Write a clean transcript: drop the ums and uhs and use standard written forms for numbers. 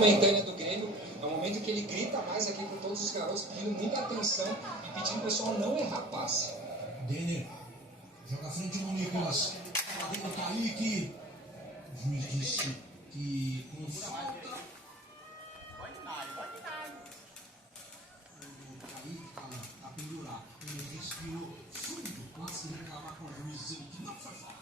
momentânea do Grêmio, é um momento que ele grita mais aqui com todos os garotos, pedindo muita atenção e pedindo o pessoal não errar passe. Denner joga frente no Nicolas. Fala dentro do Kaique. O juiz disse que com falta. O Kaique tá pendurado. Ele respirou fundo antes de reclamar com o juiz dizendo que não foi falta.